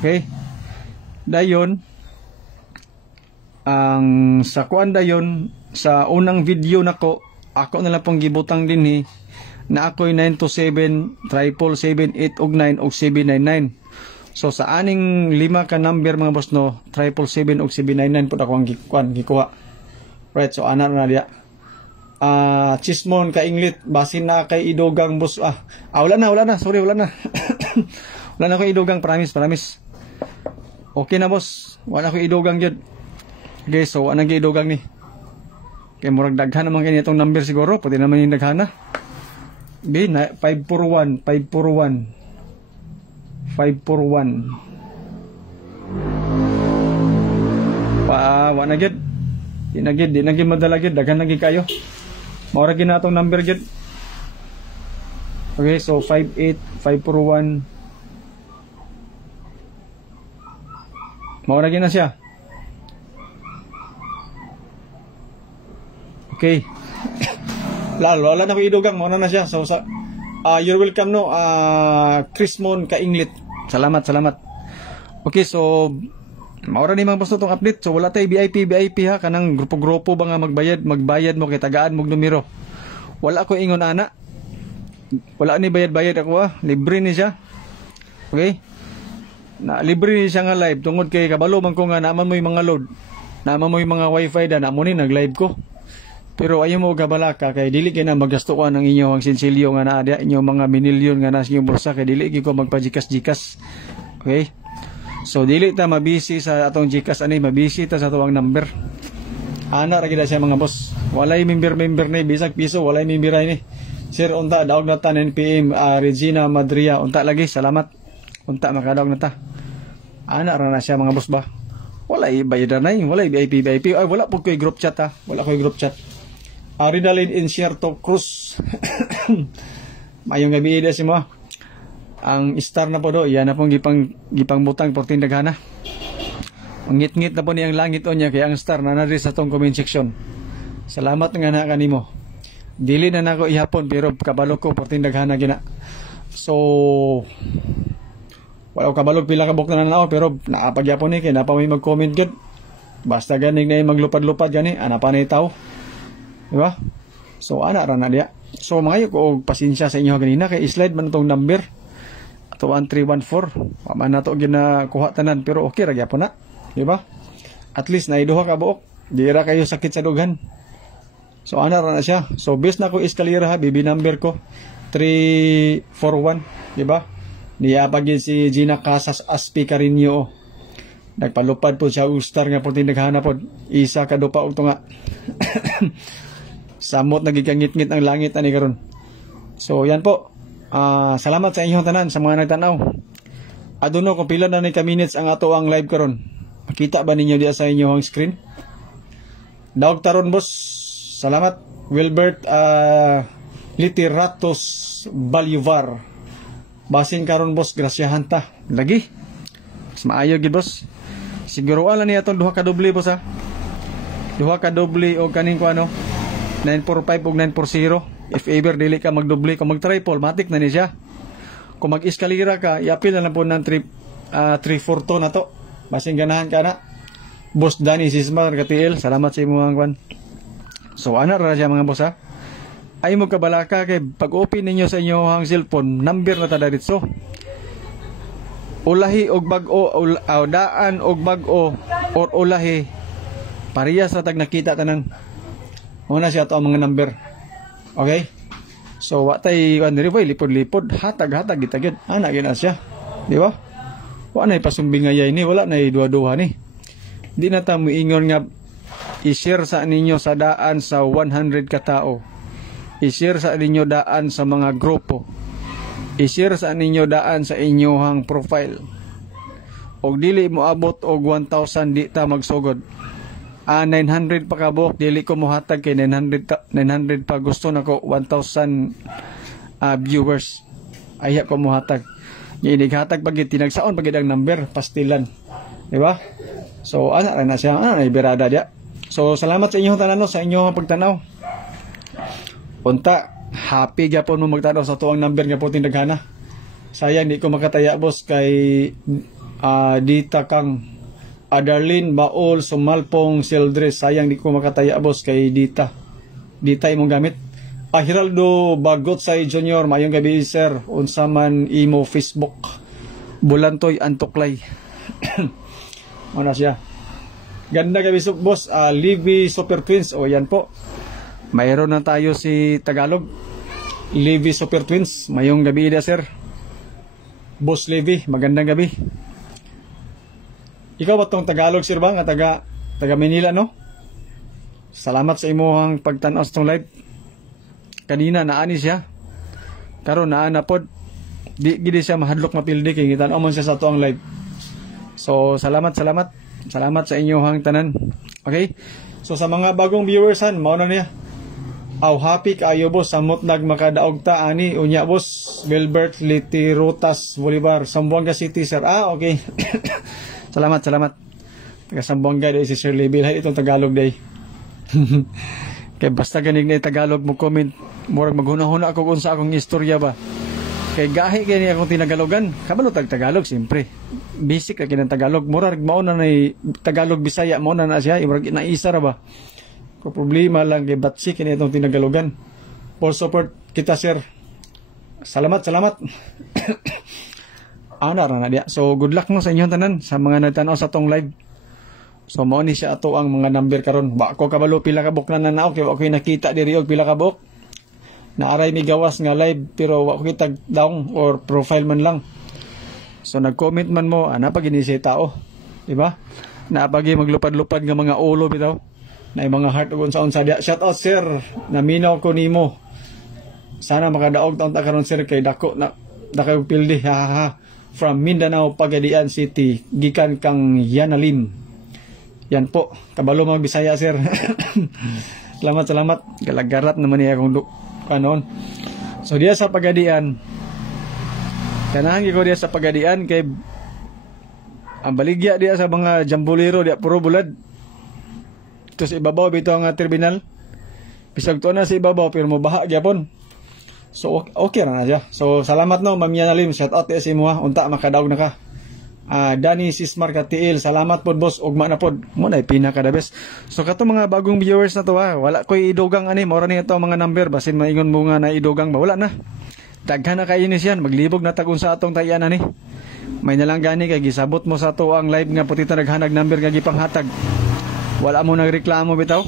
Okay? Dayon ang sa kuan dayon sa unang video nako ako na lang pong gibutang dinhi na ako'y 927 778 og 9 og 799. So sa aning 5 ka number mga boss no 777 og 799 pud ako ang gikuha. Right, so ana na dia. Chismon ka inglit basin na kay idugang boss. Wala na. Sorry, wala na. Wala na ko idugang, promise. Okay na boss. Wala ko idugang jud. Okay, so anong gidugang ni? Kay murag daghan naman kay itong number siguro, pwede naman yung daghan na. 541. Wala gid. Di na gid madala gid, daghan na gid kayo. Maura gid na itong number gid. Okay, so 541. Maura gid na siya. Okay. Wala na ko idugang, mauna na siya. So you're welcome no. Chris Mon ka inglit. Salamat. Okay, so Maura ni mang boss tong update. So wala tay VIP ha, kanang grupo-grupo ba nga magbayad mo kay tagaan mog numero. Wala ko ingon ana. Wala ni bayad-bayad ako libre ni siya. Okay? Na libre ni siya nga live tungod kay kabalo man ko nga naman mo yung mga load. Naman mo yung mga wifi da namo ni nag-live ko. Pero ayaw mo gabalaka kay dili kay na magasto ko ng inyong sinsilyo nga naa inyong mga minilyon nga nasa inyong bulsa kay dili gyud ko magpajikas-jikas. Okay? So dili ta mabisi sa atong Gcash ani, mabisi ta sa tuwang number. Ana ra gid siya mga boss. Walay member ni bisag piso, walay member ni. Sir unta daog na ta 9 PM Regina Madria unta lagi, salamat. Unta makadaog na ta. Ana ra na siya mga boss ba. Walay bayad na, walay VIP. Ay wala pud koy group chat ha. Wala koy group chat. Aridalin Incierto Cruz. Mayong gabi ida si mo. Ang star na po do, yan na pong gipang butang por tindaghana. Ang ngit-ngit na po niyang langit o niya, kaya ang star na nari sa tong comment section. Salamat nga na kanimo. Dili na nako ihapon, pero kabalo ko por tindaghana gina. So, wala kabalog pila ka buk na nanaw, pero naapagyapon ni, kaya napa may mag-comment gud. Basta ganing na maglupad-lupad gani, ana pa na itaw. Diba? So, ana ra na diya. So, mga ko pasensya sa inyo ganina, kay slide man itong number. 1314 paman na to ginakuha tanan pero okay ra gyapon na, di ba? At least naiduha ka buok, di ra kayo sakit sa dughan. So ana ra na siya. So base na ko eskalera ha, BB number ko 341, di ba? Niya pagin si Gina Casas Aspi Carinio. Nagpalupad po siya ustar nga puti naghana pod. Isa ka dupa og tunga. Samot nagigangit-ngit ang langit ani karon. So yan po. Salamat sa inyong tanan sa mga nagtanaw. Aduno kung pila na ni ka minutes ang ato ang live karon. Makita ba ninyo diya sa inyong screen? Daog taron boss. Salamat Wilbert Literatos Balivar. Basin karon boss, grasyahan ta. Lagi. Mas maayo gid boss. Siguro ala ni atong duha ka doble boss ha. Duha ka doble o kaning ko ano 945 ug 940. If ever dili ka magdoble, kung mag-triple, matik na ni siya. Kung mag-eskalira ka, i-appeal na lang po ng 342 na to. Basing ganahan ka na. Boss Danny Sismar, KTL, salamat sa imo mga kwan. So, ana ra siya mga boss ha. Ay mo kabalaka kay pag-open ninyo sa inyong cellphone, number na tada dito. Ulahi og bag-o, daan og bag-o, or ulahi. Parehas ra tag nakita tanan. Muna siya to ang mga number. Okay? So, watay kaniri lipod-lipod, hatag-hatag gitagid. Ana gina siya. Di ba? Wa na ipasumbingayay ni, wala na duha-duha ni. Di na ta moingon nga i-share sa ninyo sa daan sa 100 ka tao. I-share sa ninyo daan sa mga grupo. I-share sa ninyo daan sa inyong profile. Og dili mo abot og 1,000 di ta magsugod. 900 pa kabok, dili ko mohatag kay 900 pa gusto nako 1,000 viewers. Ay ko mohatag. Idighatag pag tinagsaon pag ang number pastilan. Di ba? So ana na siya, ay berada dia. So salamat sa inyong tanan sa inyong pagtanaw. Unta, happy gyapon mo magtanaw sa tuang number nga po tindaghana. Sayang di ko makataya boss kay Dita Kang Adarlene Baol Sumalpong Sildres. Sayang di ko makataya boss kay Dita imong gamit. Hiraldo Bagot Say Junior, mayong gabi sir. Unsa man imo Facebook? Bulantoy Antoklay. Ano siya? Ganda gabi boss. Livy Super Twins. O yan po. Mayroon na tayo si Tagalog. Livy Super Twins. Mayong gabi ida sir. Boss Livy, magandang gabi. Ikaw ba tong Tagalog sir ba? Nga taga Manila no? Salamat sa imuhang pagtanaw sa tong live. Kanina naani siya. Karon naa na pod. Di gid siya mahadlok mapildi kay kita man siya sa tuang live. So salamat sa inyong tanan. Okay? So sa mga bagong viewers mao na niya. Aw happy kayo boss samot nagmakadaog ta ani unya boss Wilbert Litirutas Bolivar Zamboanga City sir. Okay. Salamat. Taga Zamboanga day si Sir Lebil. Hay itong Tagalog day. Kay basta ganig na Tagalog mo comment, murag maghuna-huna ako kung sa akong istorya ba. Kay gahi kay niya akong tinagalogan. Kabalo tag Tagalog siyempre. Basic ra kinang Tagalog. Murag mao na nay Tagalog Bisaya mao na siya. Imurag naisa ra ba. Ko problema lang kay batsi kini itong tinagalogan. For support kita sir. Salamat. Ana ra na dia. So good luck no sa inyong tanan sa mga nagtan-aw sa tong live. So mao ni siya ato ang mga number karon. Wa ko kabalo pila ka buk na nanaw kay wa ko nakita diri og pila ka buk. Naaray mi gawas nga live pero wa ko kitag down or profile man lang. So nag-comment man mo ana pag ini siya tao, di ba? Naapagi maglupad-lupad nga mga ulo bitaw. Na mga heart ug unsa-unsa dia. Shout out sir, naminaw ko nimo. Sana makadaog taon ta karon sir kay dako na dakay pildi ha. From Mindanao, Pagadian City, gikan kang Yanalim. Yan po, kabalo mga Bisaya sir. Salamat. Galagarat naman niya akong kanon. So diya sa Pagadian, kanahan ko diya sa Pagadian kay ang baligya diya sa mga jambulero diya puro bulad. Ito sa ibabaw bito ang terminal. Bisag to na sa ibabaw pero mabaha gyapon. So okay ra na siya. So salamat no Ma'am Yanalim, shout out sa imo ha. Unta makadaog na ka. Danny Sismar Katiil, salamat pod boss, ugma na pod. Mo na pinaka the best. So kato mga bagong viewers na to ha, wala koy idugang ani, mora ni ato mga number basin maingon mo nga na idugang ba wala na. Daghan na kayo ni siyan, maglibog na tagon sa atong tayan ani. May nalang gani kay gisabot mo sa to ang live nga putita naghanag number nga gipanghatag. Wala mo nagreklamo bitaw.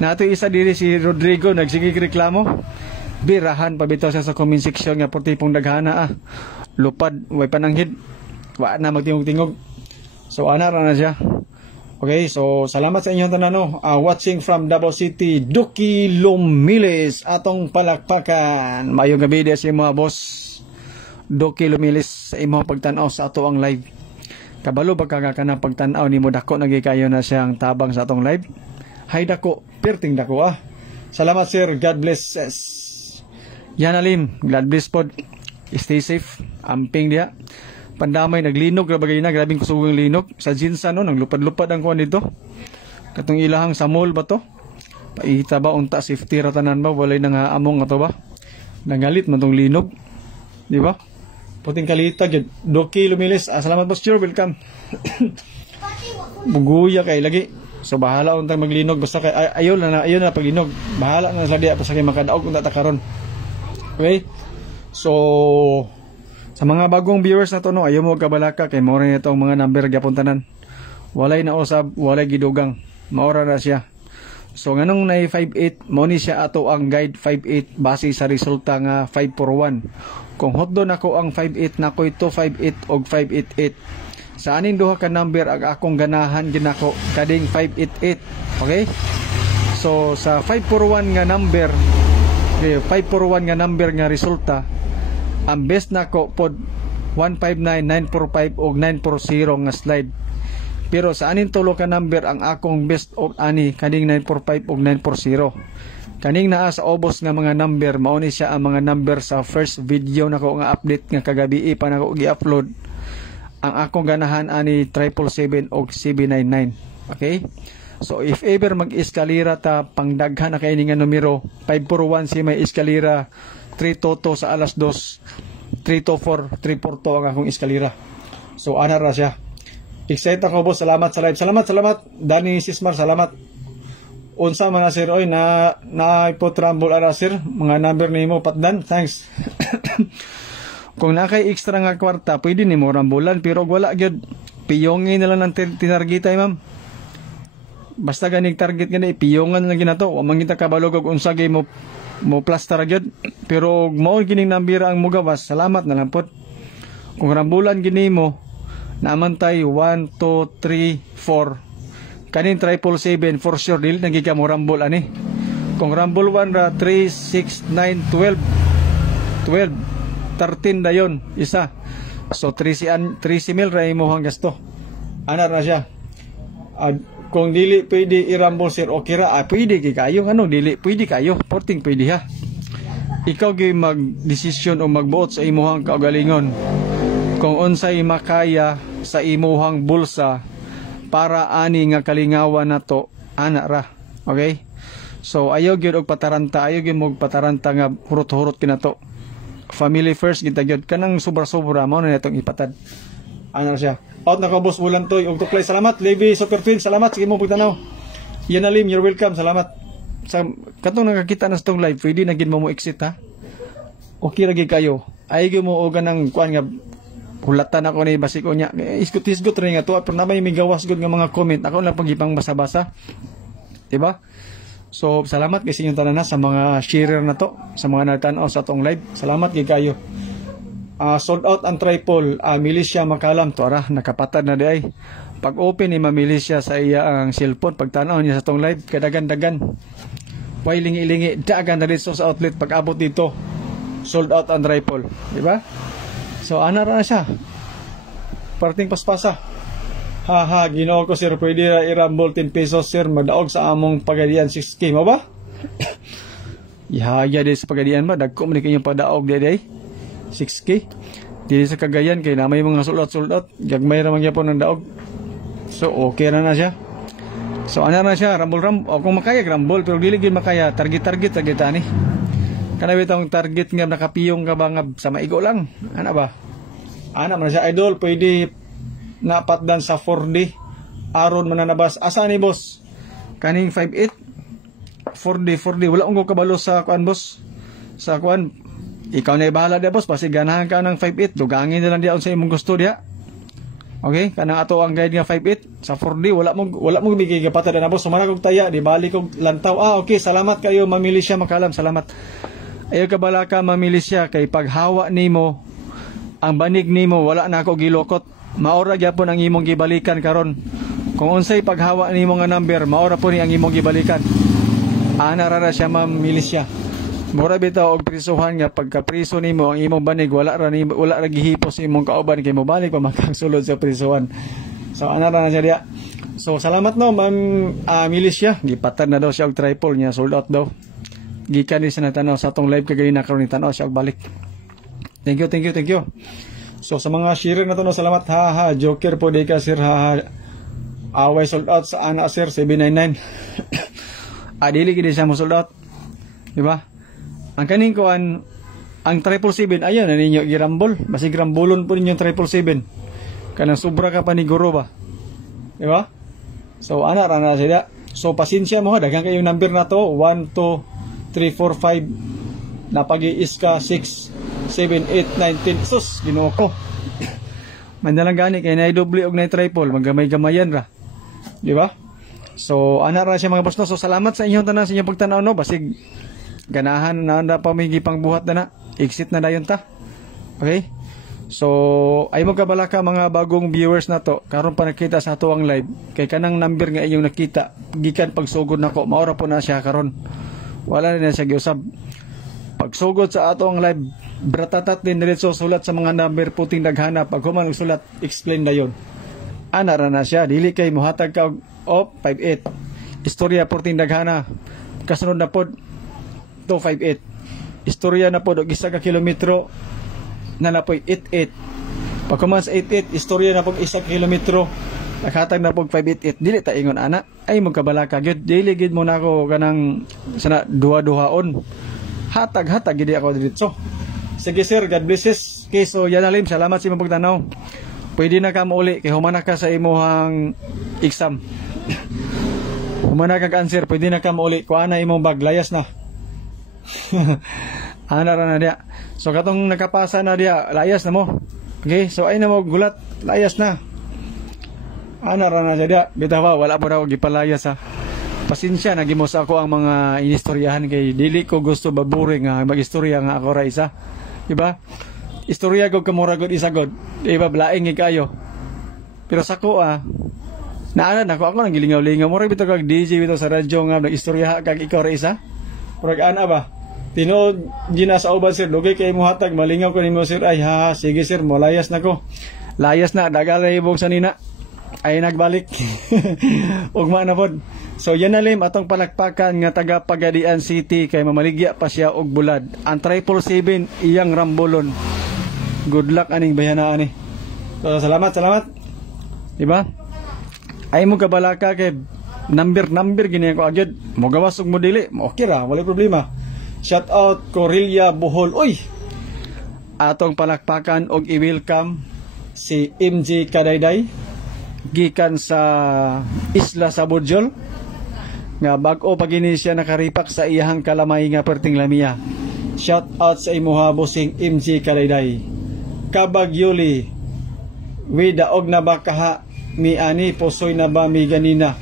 Nato isa diri si Rodrigo nagsigig reklamo. Birahan pa bitaw siya sa comment section nga putipong daghana lupad way pananghid. Wa na magtingog-tingog. So ana ra na siya. Okay, so salamat sa inyong tanan no. Watching from Davao City, Duki Lumilis atong palakpakan. Mayong gabi dia si mga boss. Duki Lumilis sa imong pagtan-aw sa ato ang live. Kabalo ba ka na pagtan-aw nimo dako nagikayo na siyang tabang sa atong live? Hay dako, perting dako Salamat sir, God bless. Yanalim, God bless pod. Stay safe. Amping dia. Pandamay naglinog ra bagay na, grabing kusugang linog sa Jinsan no, naglupad-lupad ang kuan dito. Katong ilahang sa mall ba to? Paita ba unta safety ra tanan ba walay nang among ato ba? Nangalit man tong linog. Di ba? Puting kalita gyud. Doki Lumilis. Salamat boss, sure, welcome. Buguya kay lagi. So bahala untang maglinog basta kay ayon na paglinog. Bahala na sa diya basta kay makadaog unta ta karon. Okay? So sa mga bagong viewers na to no, ayaw mo kabalaka kay maura na itong mga number gyapon tanan. Walay na usab, walay gidugang. Maura na siya. So nganong na 58, mo ni siya ato ang guide 58 base sa resulta nga 541. Kung hotdo nako ang 58 nako ito 58 og 588. Sa aning duha ka number ang akong ganahan ginako kading 588. Okay? So sa 541 nga number, 541 nga number nga resulta, ang best nako pod 159, 945 og 940 nga slide. Pero sa anin tulo ka number ang akong best of ani kaning 945 og 940. Kaning naa sa obos nga mga number mao ni siya ang mga number sa first video nako nga update nga kagabi pa nako gi-upload. Ang akong ganahan ani 777 og 799. Okay? So if ever mag-eskalira ta pangdaghan na kay ni nga numero 541 si may eskalira 322 sa alas 2, 324, 342 ang akong eskalira. So ana ra siya. Excited ako boss, salamat sa live. Salamat. Danny Sismar, salamat. Unsa man sir oy na ipotramble ara sir, mga number nimo patdan. Thanks. Kung nakay extra nga kwarta, pwede nimo rambulan pero wala gyud. Piyongin na lang ang tinargetay ma'am. Basta ganing target gani piyongan lang ginato. Wa man kita kabalog og unsa gay mo plaster gyud. Pero mao gining nambira ang mugawas. Salamat na lang pod. Kung rambulan gini mo namantay 1 2 3 4 kanin 777 for sure dili nagika mo rambol ani. Kung rambol 1 ra 3 6 9 12 13 dayon isa. So 13 mil ra imong gasto. Ana na siya. Kung dili pwede i-rambol sir okay ra, pwede kayo dili pwede kayo, porting pwede ha. Ikaw gyud mag-desisyon o magbuot sa imong kaugalingon. Kung unsay makaya sa imuhang bulsa para ani nga kalingawan nato ana ra. Okay? So ayaw gyud og pataranta, ayaw gyud mo pataranta nga hurot-hurot kinato. family first kita gyud kanang sobra-sobra mao na natong ipatad. Ano na siya? Out na ko boss Bulantoy og tuklay. Salamat Levi Superfield. Salamat sa imong pagtanaw. Yan Alim, you're welcome. Salamat. Sa katong nakakita na sa tong live, pwede na gid mo exit ha. Okay ra gid kayo. Ay gyud mo og kanang kuan nga hulatan ako ni basiko nya. Isgot-isgot rin nga to pero na may migawas gud nga mga comment. Ako lang pagipang basa-basa. Diba? So, salamat kasi yung tanan na sa mga sharer na to, sa mga nagtanaw sa tong live. Salamat gid kayo. Sold out ang triple, Milicia Makalam to ara nakapatad na di ay. Pag open ni Milicia sa iya ang cellphone pagtanaw niya sa tong live kadagan-dagan. Way lingi-lingi dagan na dito sa outlet pag abot dito. Sold out ang triple, di ba? So ana ra na siya. Parting paspasa. Haha, Ginoo ko sir, pwede ra i-rumble 10 pesos sir, madaog sa among pagadian 6K mo ba? Ihaya di sa pagadian ba, dagko man kayong padaog di ay 6K. Dili sa Cagayan kay na may mga sulat-sulat, gagmay ra man gyapon ng daog. So okay na siya. So ana na siya, rumble o kung makaya rumble pero dili gyud makaya, target ani. Kana bitong target nga nakapiyong ka ba nga sa maigo lang. Ana ba? Ana man siya idol, pwede napatdan sa 4D aron mananabas asa ni boss kaning 58 4D wala ko kabalo sa kuan boss sa kuan ikaw na ibahala dia boss basi ganahan ka ng 58 dugangin na lang diya sa imong gusto diya okay kanang ato ang guide nga 58 sa 4D wala mo bigay kapatid na boss sumara kog taya di balik kog lantaw okay salamat kayo Milicia Makalam salamat ayo ka bala ka Milicia kay paghawa nimo ang banig nimo wala na ako gilokot maora gyapon ang imong gibalikan karon. Kung unsay paghawa nimo nga number, maora po ni ang imong gibalikan. Ana ra siya Milicia. Mura bitaw og prisuhan nga pagka-priso nimo ang imong banig wala ra gihipos imong kauban kay mobalik pa makagsulod sa prisuhan. So ana ra na siya diya. So salamat no Milicia, gipatad na daw siya og triple niya sold out daw. Gikan ni sa natanaw sa atong live kagayon na karon ni tanaw siya og balik. Thank you. So sa mga share na to no salamat ha Joker po day ka sir ha away sold out sa ana sir 799 adili gid siya mo sold out di ba ang kaning kuan ang 777 ayan na ninyo girambol basig rambolon po ninyo 777 kanang sobra ka pa ni guro ba di ba so ana ra na sila so pasensya mo ha daghang kayong number na to 1 2 3 4 5 napagi-is ka 6 7, 8, 9, 10 sus, Ginoo ko mandalang gani kay na-double og na-triple maggamay-gamayan ra di ba so ana ra siya mga boss no so salamat sa inyong tanan sa inyong pagtanaw no basig ganahan na pamigi pang buhat na exit na dayon ta okay so ay mo kabalaka mga bagong viewers na to karon pa nakita sa ato ang live kay kanang number nga inyong nakita gikan pagsugod nako maora po na siya karon wala na siya giusab pagsugod sa ato ang live bratatat din diretso sulat sa mga number puting naghanap pag human sulat explain na yon ana ra na siya dili kay mohatag ka og 58 istorya puting naghana kasunod na pod 258 istorya na pod og 1 ka kilometro na napoy 88 pag human sa 88 istorya na pod 1 kilometro nakatag na pod 588 dili ta ingon ana ay magkabalaka gyud dili gid mo nako kanang sana duha-duhaon hatag gid ako diretso. Sige sir, God bless. Okay, so yan alim, salamat sa imong pagtanaw. Pwede na ka mauli kay humana ka sa imong exam. Humana ka answer, pwede na ka mauli. Kuha na imong bag, layas na. Ana ra na dia. So katong nakapasa na dia, layas na mo. Okay, so ay na mo gulat, layas na. Ana ra na dia. Bitaw wala po daw gipalayas ha. Pasensya nagimo sa ako ang mga inistoryahan kay dili ko gusto baburi nga magistorya nga ako ra isa. Diba? Istorya ko kamura god isa god. Diba blaing kayo. Pero sa ko naanan ako nang gilingaw-lingaw mo ra bitaw kag DJ bitaw sa radyo nga nagistorya kag ikaw ra isa. Purag ana ba? Tinuod gina sa uban sir dugay kay mo hatag malingaw ko nimo sir ay ha sige sir molayas na ko. Layas na dagalay ibog sa nina. Ay nagbalik. Ugma na pod. So yan na lim atong palakpakan nga taga Pagadian City kay mamaligya pa siya og bulad. Ang 777 iyang rambolon. Good luck aning bayanaan ni. So salamat. Diba? Ay mo kabalaka kay number gini ko agyod. Mo gawas og mo dili. Okay ra, wala problema. Shout out Corilla Bohol. Oy. atong palakpakan og i-welcome si MJ Kadayday gikan sa isla sa Bohol nga bag-o pagini siya nakaripak sa iyahang kalamay nga perting Lamia. Shout out sa imuha bossing MJ Kadayday. Kabag Yuli wi daog na ba kaha mi ani pusoy na ba mi ganina.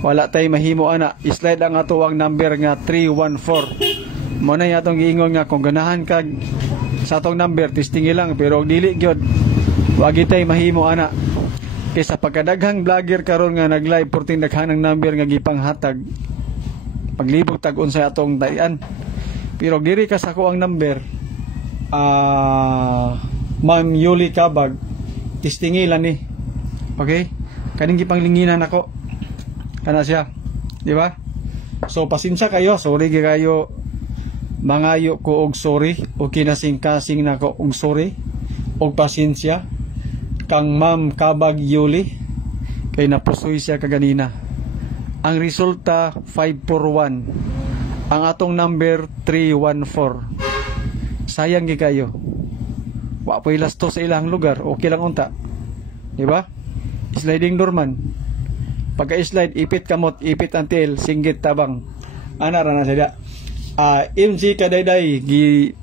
Wala tay mahimo ana. Slide ang ato ang number nga 314. Mo na atong giingon nga kung ganahan kag sa atong number testingi lang pero dili gyud wagi tay mahimo ana. Kaysa pagkadaghang vlogger karon nga nag-live porting daghanang number nga gipanghatag paglibog tag unsay atong dayan. Pero diri ka sa ko ang number Ma'am Yuli Kabag testingi lang ni. Okay? Kaning gipanglinginan ako. Kana siya, di ba? So pasensya kayo, sorry kayo. Mangayo ko og sorry o kinasing-kasing nako og sorry og pasensya kang Ma'am Kabag Yuli kay napusoy siya kaganina. Ang resulta 541. Ang atong number 314. Sayang gi kayo. Wa poy lasto sa ilang lugar, okay lang unta. Di ba? Sliding door man. Pagka-slide, ipit kamot, ipit antil, singgit tabang. Ana ra na sada. MJ Kadayday, gi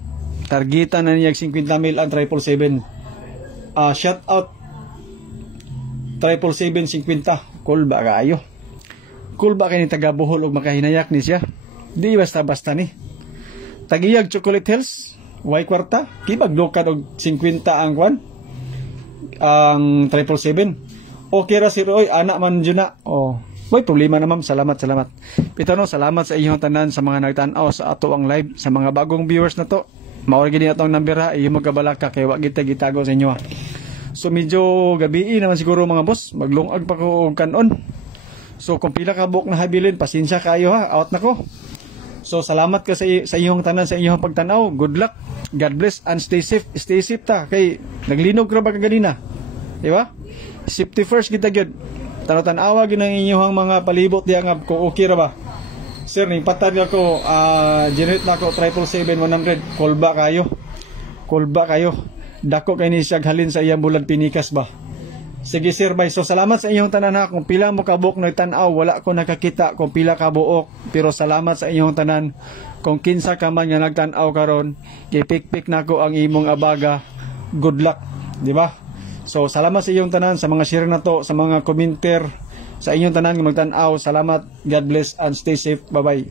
targetan na niya 50 mil ang 777. Shout out 777 50. Cool ba kayo? Cool ba kini taga Bohol og makahinayak ni siya? Di basta-basta ni. Tagiyag Chocolate Hills, Y kwarta, kibag lokad og 50 ang kwan. Ang 777. Okay ra si Roy, anak man dyan na. Oh, may problema na ma'am. Salamat. Pitano, salamat sa inyong tanan sa mga nagtanaw sa ato ang live. Sa mga bagong viewers na to, mauragi din atong number ha. Iyong magkabalaka kay wag kita gitago sa inyo ha. So medyo gabi naman siguro mga boss. Maglungag pa ko kanon. So kung pila ka buok na habilin, pasensya kayo ha. Out na ko. So salamat ka sa inyong tanan, sa inyong pagtanaw. Good luck. God bless and stay safe. Stay safe ta. Kay naglinog ra ba kaganina? Diba? Safety first kita gyud. Tanaw-tanawa gyud ang inyong mga palibot diya nga kung okay ra ba. Sir, ning patad ako generate na ako 777-100. Kolba kayo. Dako kay ni siya halin sa iyang bulan pinikas ba. Sige sir, bye. So salamat sa inyong tanan ha. Kung pila mo ka buok nagtanaw, wala ko nakakita kung pila ka buok, pero salamat sa inyong tanan. Kung kinsa ka man nga nagtanaw karon, gipikpik nako ang imong abaga. Good luck, di ba? So salamat sa inyong tanan sa mga share na to, sa mga commenter, sa inyong tanan nga magtan-aw. Salamat. God bless and stay safe. Bye bye.